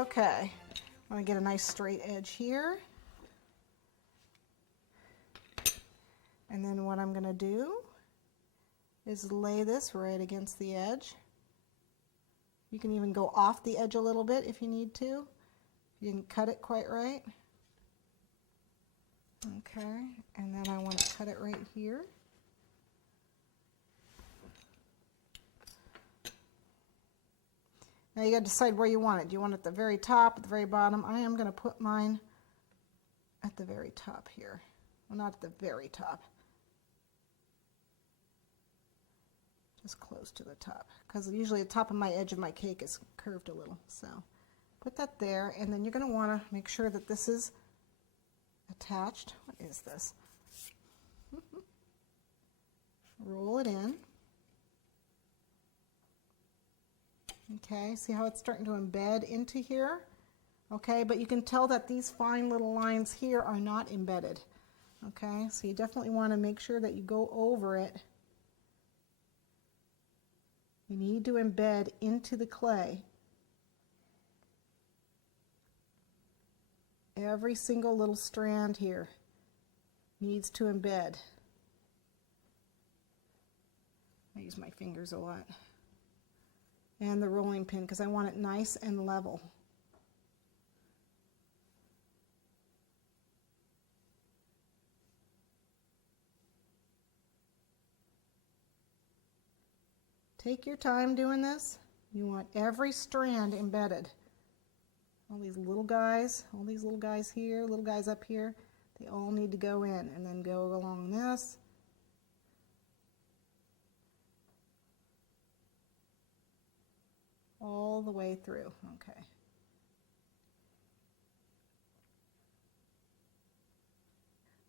Okay, I want to get a nice straight edge here. And then what I'm going to do is lay this right against the edge. You can even go off the edge a little bit if you need to. If you didn't cut it quite right. Okay, and then I want to cut it right here. Now you got to decide where you want it. Do you want it at the very top, at the very bottom? I am going to put mine at the very top here. Well, not at the very top. Just close to the top, because usually the top of my edge of my cake is curved a little. So put that there, and then you're going to want to make sure that this is attached. What is this? Roll it in. Okay, see how it's starting to embed into here? Okay, but you can tell that these fine little lines here are not embedded. Okay, so you definitely want to make sure that you go over it. You need to embed into the clay. Every single little strand here needs to embed. I use my fingers a lot. And the rolling pin, because I want it nice and level. Take your time doing this. You want every strand embedded. All these little guys here, little guys up here, they all need to go in, and then go along this. All the way through. Okay.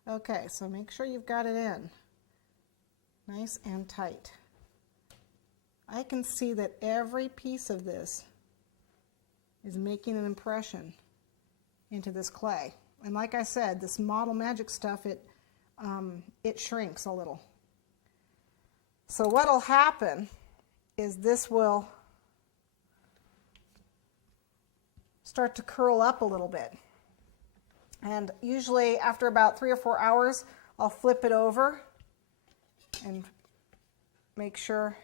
Okay, so make sure you've got it in nice and tight. I can see that every piece of this is making an impression into this clay. And like I said, this Model Magic stuff, it shrinks a little. So what'll happen is this will start to curl up a little bit. And usually after about 3 or 4 hours, I'll flip it over and make sure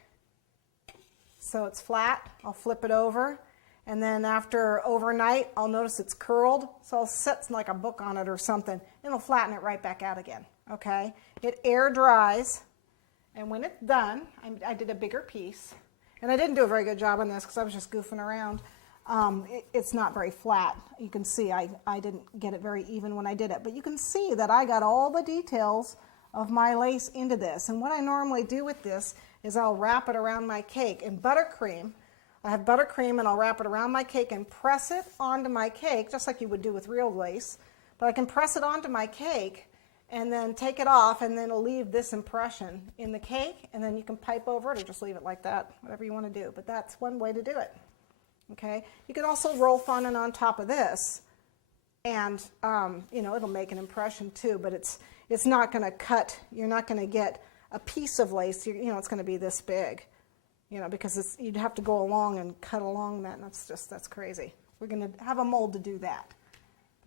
so it's flat. I'll flip it over, and then after overnight, I'll notice it's curled, so I'll set like a book on it or something, and it'll flatten it right back out again, okay? It air dries, and when it's done, I did a bigger piece, and I didn't do a very good job on this because I was just goofing around. It's not very flat. You can see I didn't get it very even when I did it, but you can see that I got all the details of my lace into this. And what I normally do with this is I'll wrap it around my cake in buttercream. I have buttercream, and I'll wrap it around my cake and press it onto my cake, just like you would do with real lace. But I can press it onto my cake and then take it off, and then it'll leave this impression in the cake, and then you can pipe over it or just leave it like that, whatever you want to do. But that's one way to do it. Okay, you can also roll fondant on top of this, and you know, it'll make an impression too. But it's not going to cut. You're not going to get a piece of lace. You know, it's going to be this big. You know, because you'd have to go along and cut along that, and that's crazy. We're going to have a mold to do that.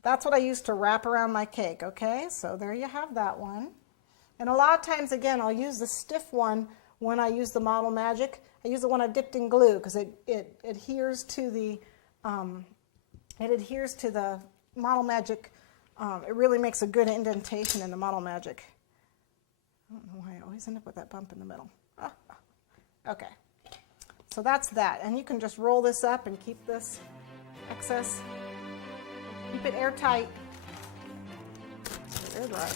That's what I used to wrap around my cake. Okay, so there you have that one. And a lot of times, again, I'll use the stiff one when I use the Model Magic. I use the one I've dipped in glue because it adheres to the Model Magic. It really makes a good indentation in the Model Magic. I don't know why I always end up with that bump in the middle. Okay, so that's that. And you can just roll this up and keep this excess. Keep it airtight. Air dry.